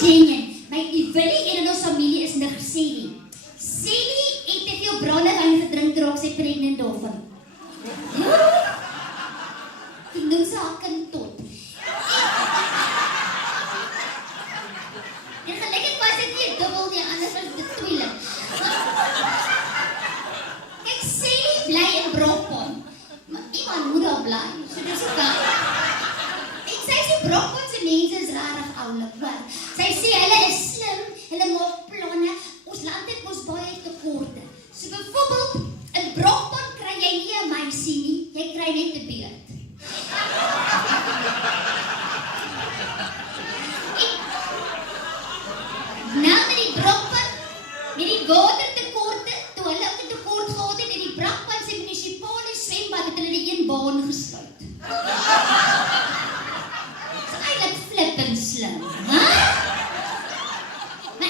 genien. My Willie en in ons familie is nig Sally. Sally het te veel brandewyn gedrink terwyl sy pregnant daarvan. Ja. Toe noem sy haar kind tot.